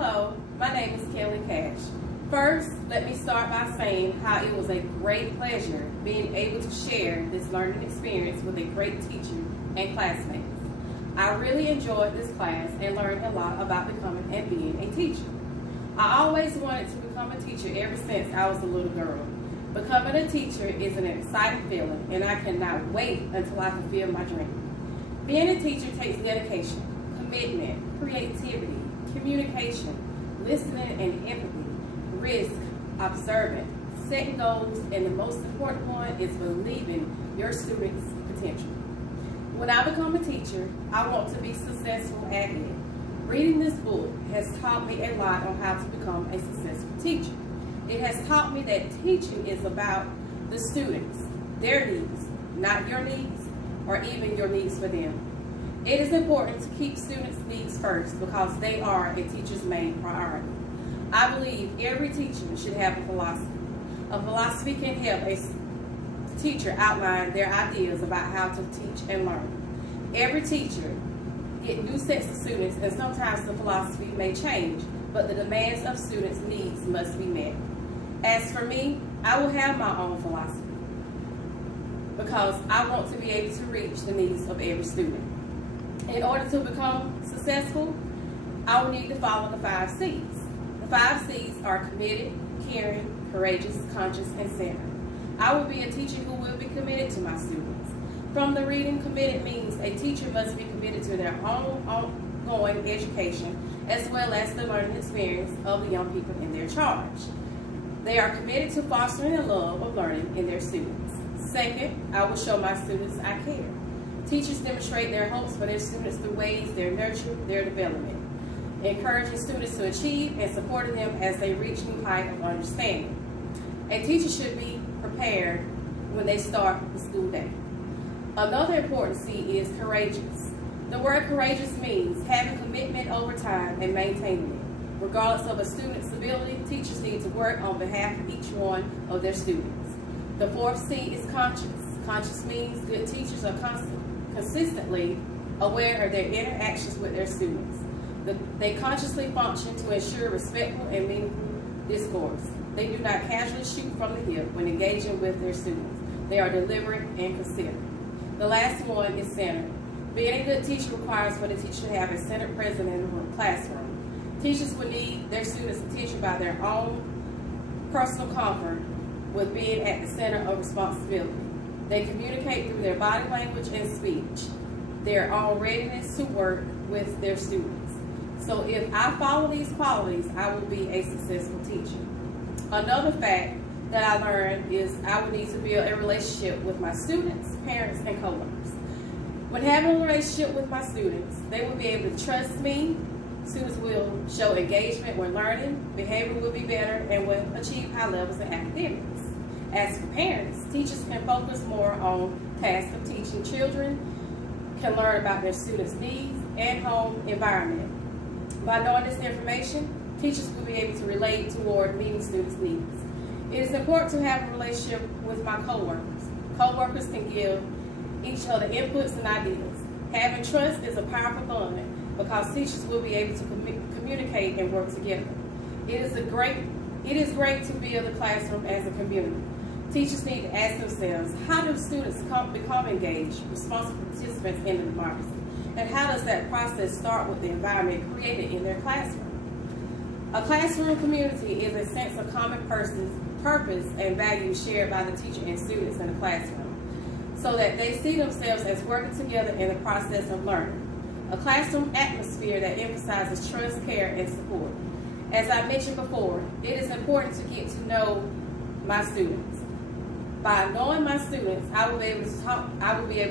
Hello, my name is Kelly Cash. First, let me start by saying how it was a great pleasure being able to share this learning experience with a great teacher and classmates. I really enjoyed this class and learned a lot about becoming and being a teacher. I always wanted to become a teacher ever since I was a little girl. Becoming a teacher is an exciting feeling, and I cannot wait until I fulfill my dream. Being a teacher takes dedication, commitment, creativity, communication, listening and empathy, risk, observing, setting goals, and the most important one is believing your students' potential. When I become a teacher, I want to be successful at it. Reading this book has taught me a lot on how to become a successful teacher. It has taught me that teaching is about the students, their needs, not your needs or even your needs for them. It is important to keep students' needs first because they are a teacher's main priority. I believe every teacher should have a philosophy. A philosophy can help a teacher outline their ideas about how to teach and learn. Every teacher gets new sets of students, and sometimes the philosophy may change, but the demands of students' needs must be met. As for me, I will have my own philosophy because I want to be able to reach the needs of every student. In order to become successful, I will need to follow the 5 C's. The 5 C's are committed, caring, courageous, conscious, and centered. I will be a teacher who will be committed to my students. From the reading, committed means a teacher must be committed to their own ongoing education as well as the learning experience of the young people in their charge. They are committed to fostering the love of learning in their students. Second, I will show my students I care. Teachers demonstrate their hopes for their students through ways they nurture their development, encouraging students to achieve and supporting them as they reach new height of understanding. A teacher should be prepared when they start the school day. Another important C is courageous. The word courageous means having commitment over time and maintaining it. Regardless of a student's ability, teachers need to work on behalf of each one of their students. The 4th C is conscious. Conscious means good teachers are consistently aware of their interactions with their students. They consciously function to ensure respectful and meaningful discourse. They do not casually shoot from the hip when engaging with their students. They are deliberate and considerate. The last one is centered. Being a good teacher requires for the teacher to have a centered presence in the classroom. Teachers will need their students' attention by their own personal comfort with being at the center of responsibility. They communicate through their body language and speech, their own readiness to work with their students. So if I follow these qualities, I will be a successful teacher. Another fact that I learned is I will need to build a relationship with my students, parents, and coworkers. When having a relationship with my students, they will be able to trust me. Students will show engagement when learning, behavior will be better, and will achieve high levels in academics. As for parents, teachers can focus more on tasks of teaching. Children can learn about their students' needs and home environment. By knowing this information, teachers will be able to relate toward meeting students' needs. It is important to have a relationship with my coworkers. Coworkers can give each other inputs and ideas. Having trust is a powerful bond because teachers will be able to communicate and work together. It is great to build a classroom as a community. Teachers need to ask themselves, how do students become engaged, responsible participants in the democracy? And how does that process start with the environment created in their classroom? A classroom community is a sense of common purpose and values shared by the teacher and students in the classroom, so that they see themselves as working together in the process of learning. A classroom atmosphere that emphasizes trust, care, and support. As I mentioned before, it is important to get to know my students. By knowing my students, I will be able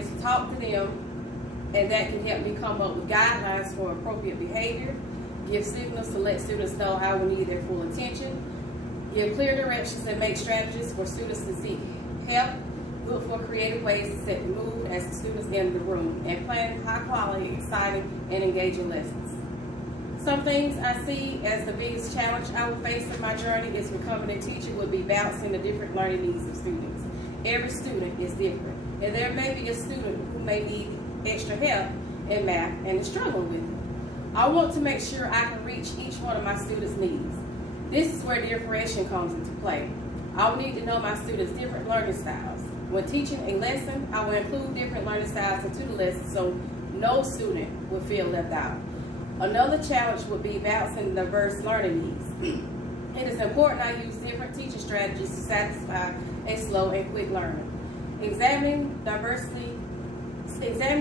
to talk to them, and that can help me come up with guidelines for appropriate behavior, give signals to let students know I will need their full attention, give clear directions and make strategies for students to seek help, look for creative ways to set the mood as the students enter the room, and plan high quality, exciting, and engaging lessons. Some things I see as the biggest challenge I will face in my journey is becoming a teacher would be balancing the different learning needs of students. Every student is different, and there may be a student who may need extra help in math and is struggling with it. I want to make sure I can reach each one of my students' needs. This is where differentiation comes into play. I will need to know my students' different learning styles. When teaching a lesson, I will include different learning styles into the lesson so no student will feel left out. Another challenge would be balancing diverse learning needs. It is important I use different teaching strategies to satisfy a slow and quick learner. Examining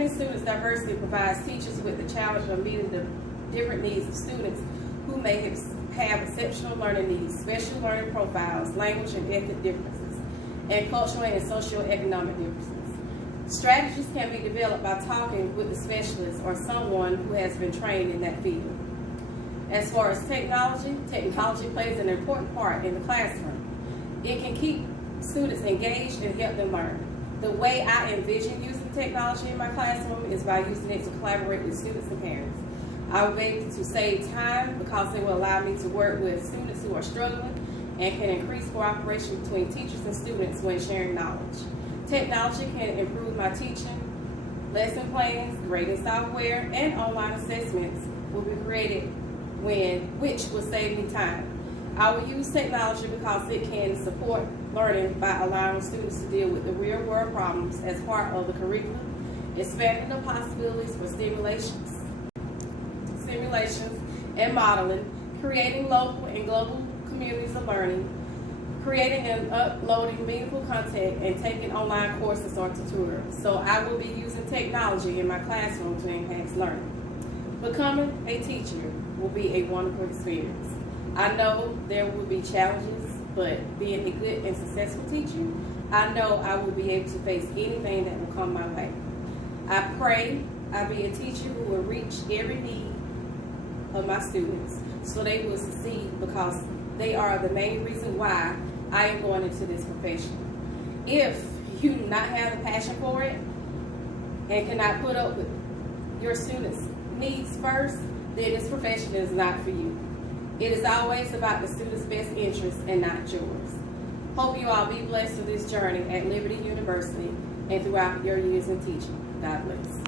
students' diversity provides teachers with the challenge of meeting the different needs of students who may have exceptional learning needs, special learning profiles, language and ethnic differences, and cultural and socioeconomic differences. Strategies can be developed by talking with the specialist or someone who has been trained in that field. As far as technology plays an important part in the classroom. It can keep students engaged and help them learn. The way I envision using technology in my classroom is by using it to collaborate with students and parents. I will be able to save time because it will allow me to work with students who are struggling and can increase cooperation between teachers and students when sharing knowledge. Technology can improve my teaching, lesson plans, grading software, and online assessments will be created which will save me time. I will use technology because it can support learning by allowing students to deal with the real world problems as part of the curriculum, expanding the possibilities for simulations and modeling, creating local and global communities of learning, creating and uploading meaningful content, and taking online courses or tutorials. So I will be using technology in my classroom to enhance learning. Becoming a teacher will be a wonderful experience. I know there will be challenges, but being a good and successful teacher, I know I will be able to face anything that will come my way. I pray I'll be a teacher who will reach every need of my students so they will succeed because they are the main reason why I am going into this profession. If you do not have the passion for it and cannot put up with your students' needs first, then this profession is not for you. It is always about the student's best interest and not yours. Hope you all be blessed with this journey at Liberty University and throughout your years in teaching. God bless.